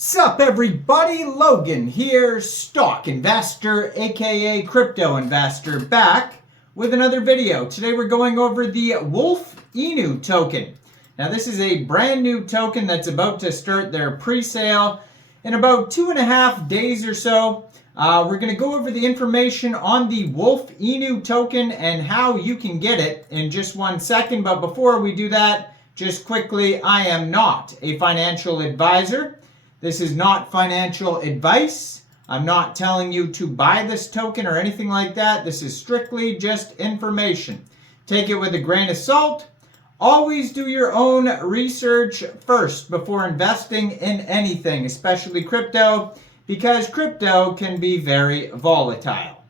Sup everybody, Logan here, stock investor aka crypto investor, back with another video. Today we're going over the Wolfinu token. Now this is a brand new token that's about to start their pre-sale in about 2.5 days or so. We're going to go over the information on the Wolfinu token and how you can get it in just 1 second. But before we do that, just quickly, I am not a financial advisor. This is not financial advice. I'm not telling you to buy this token or anything like that. This is strictly just information. Take it with a grain of salt. Always do your own research first before investing in anything, especially crypto, because crypto can be very volatile.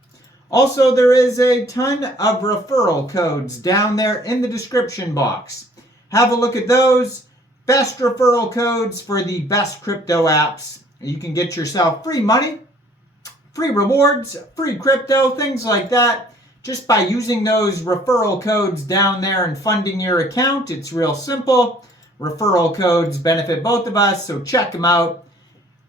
Also, there is a ton of referral codes down there in the description box. Have a look at those. Best referral codes for the best crypto apps. You can get yourself free money, free rewards, free crypto, things like that, just by using those referral codes down there and funding your account. It's real simple. Referral codes benefit both of us, so check them out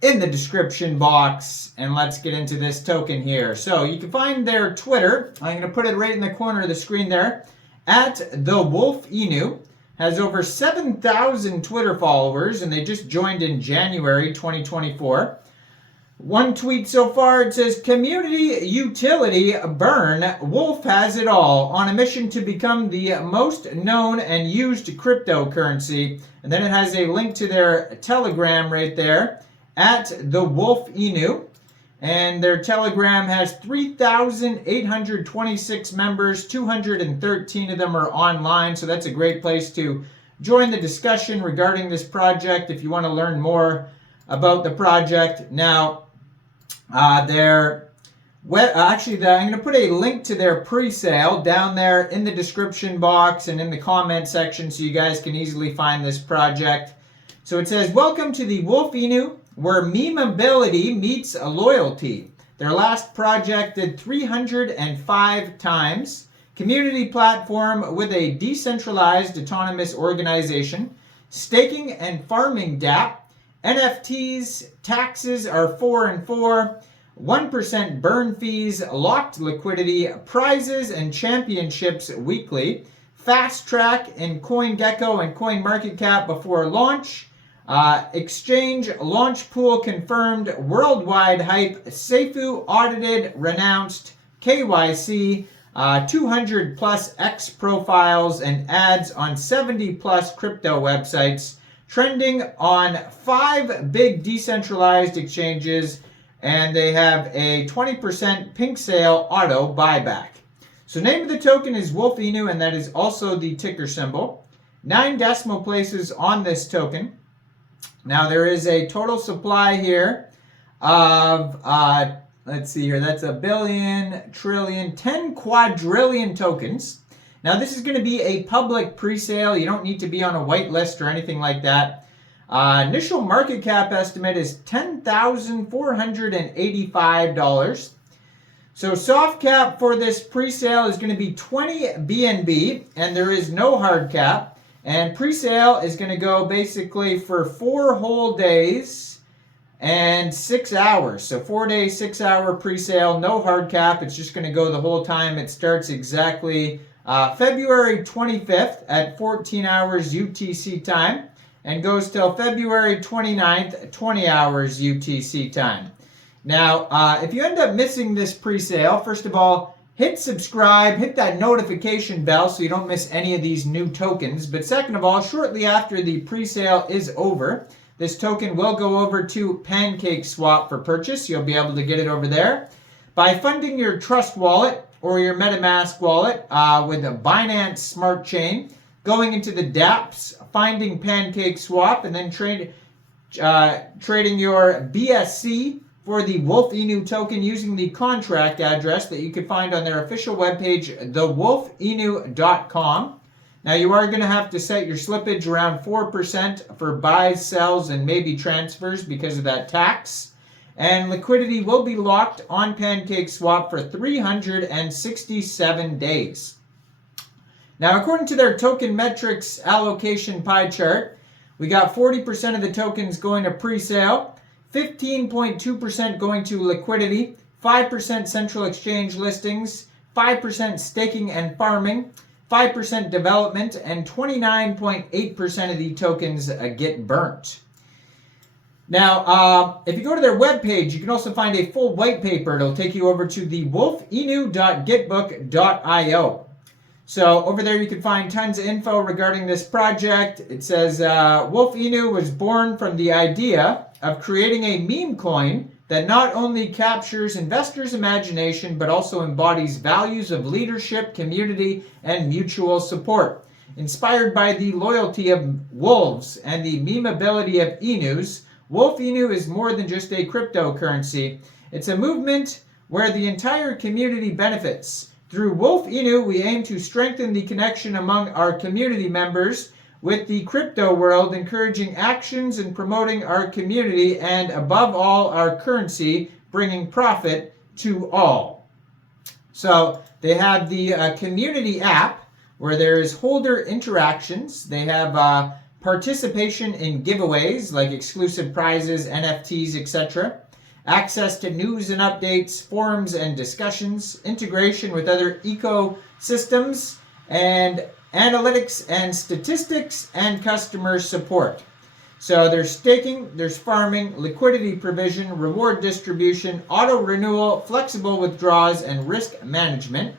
in the description box. And let's get into this token here. So you can find their Twitter. I'm going to put it right in the corner of the screen there. At the Wolfinu. Has over 7,000 Twitter followers, and they just joined in January 2024. One tweet so far, it says, "Community utility burn, Wolf has it all, on a mission to become the most known and used cryptocurrency." And then it has a link to their Telegram right there, at the Wolfinu. And their Telegram has 3,826 members, 213 of them are online, so that's a great place to join the discussion regarding this project if you want to learn more about the project. Now, I'm going to put a link to their pre-sale down there in the description box and in the comment section so you guys can easily find this project. So it says, "Welcome to the Wolfinu, where memeability meets loyalty. Their last project did 305 times. Community platform with a decentralized autonomous organization. Staking and farming dApp. NFTs, taxes are 4 and 4. 1% burn fees, locked liquidity, prizes and championships weekly. Fast track in CoinGecko and CoinMarketCap before launch. Exchange launch pool confirmed, worldwide hype, Seifu audited, renounced, KYC, 200 plus X profiles and ads on 70 plus crypto websites, trending on 5 big decentralized exchanges, and they have a 20% pink sale auto buyback." So name of the token is Wolfinu, and that is also the ticker symbol. 9 decimal places on this token. Now there is a total supply here of, let's see here, that's a billion, trillion, 10 quadrillion tokens. Now this is going to be a public pre-sale. You don't need to be on a white list or anything like that. Initial market cap estimate is $10,485. So soft cap for this pre-sale is going to be 20 BNB, and there is no hard cap. And pre-sale is going to go basically for 4 whole days and 6 hours. So 4 days, 6 hour pre-sale, no hard cap. It's just going to go the whole time. It starts exactly February 25th at 14 hours UTC time and goes till February 29th, 20 hours UTC time. Now, if you end up missing this pre-sale, first of all, hit subscribe, hit that notification bell so you don't miss any of these new tokens. But second of all, shortly after the pre-sale is over, this token will go over to Pancakeswap for purchase. You'll be able to get it over there by funding your Trust wallet or your MetaMask wallet with a Binance Smart Chain, going into the dApps, finding Pancakeswap, and then trading your BSC for the Wolfinu token using the contract address that you can find on their official webpage, thewolfinu.com. Now you are going to have to set your slippage around 4% for buys, sells, and maybe transfers because of that tax. And liquidity will be locked on Pancakeswap for 367 days. Now according to their token metrics allocation pie chart, we got 40% of the tokens going to pre-sale, 15.2% going to liquidity, 5% central exchange listings, 5% staking and farming, 5% development, and 29.8% of the tokens get burnt. Now, if you go to their webpage, you can also find a full white paper. It'll take you over to the wolfinu.gitbook.io. So over there you can find tons of info regarding this project. It says Wolfinu was born from the idea of creating a meme coin that not only captures investors' imagination but also embodies values of leadership, community, and mutual support. Inspired by the loyalty of wolves and the memeability of Inus, Wolfinu is more than just a cryptocurrency. It's a movement where the entire community benefits. Through Wolfinu, we aim to strengthen the connection among our community members with the crypto world, encouraging actions and promoting our community, and above all, our currency, bringing profit to all. So they have the community app where there is holder interactions. They have participation in giveaways like exclusive prizes, NFTs, etc. Access to news and updates, forums and discussions, integration with other ecosystems, and analytics and statistics, and customer support. So there's staking, there's farming, liquidity provision, reward distribution, auto renewal, flexible withdrawals, and risk management.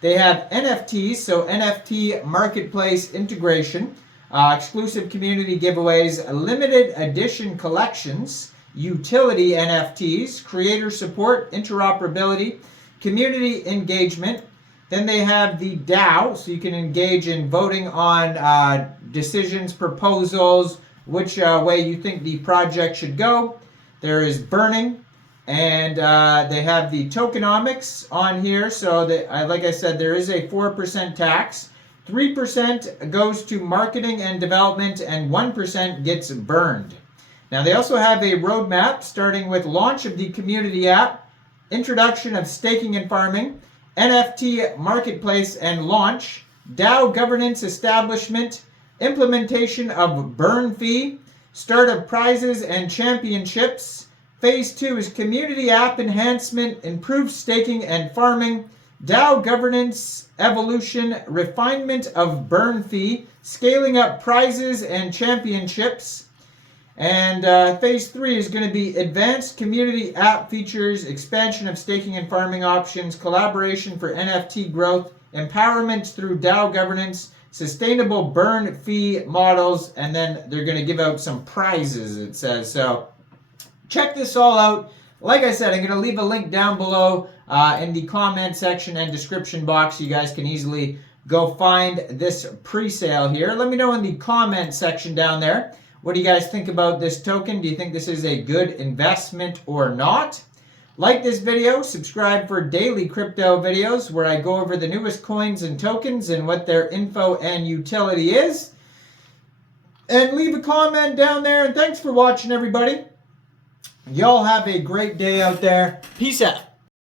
They have NFTs, so NFT marketplace integration, exclusive community giveaways, limited edition collections, utility NFTs, creator support, interoperability, community engagement. Then they have the DAO, so you can engage in voting on decisions, proposals, which way you think the project should go. There is burning, and they have the tokenomics on here. So that, like I said, there is a 4% tax. 3% goes to marketing and development, and 1% gets burned. Now they also have a roadmap starting with launch of the community app, introduction of staking and farming, NFT marketplace and launch, DAO governance establishment, implementation of burn fee, start of prizes and championships. Phase 2 is community app enhancement, improved staking and farming, DAO governance evolution, refinement of burn fee, scaling up prizes and championships. And phase 3 is going to be advanced community app features, expansion of staking and farming options, collaboration for NFT growth, empowerment through DAO governance, sustainable burn fee models, and then they're going to give out some prizes, it says. So check this all out. Like I said, I'm going to leave a link down below in the comment section and description box. You guys can easily go find this pre-sale here. Let me know in the comment section down there. What do you guys think about this token? Do you think this is a good investment or not? Like this video, subscribe for daily crypto videos where I go over the newest coins and tokens and what their info and utility is. And leave a comment down there. And thanks for watching, everybody. Y'all have a great day out there. Peace out.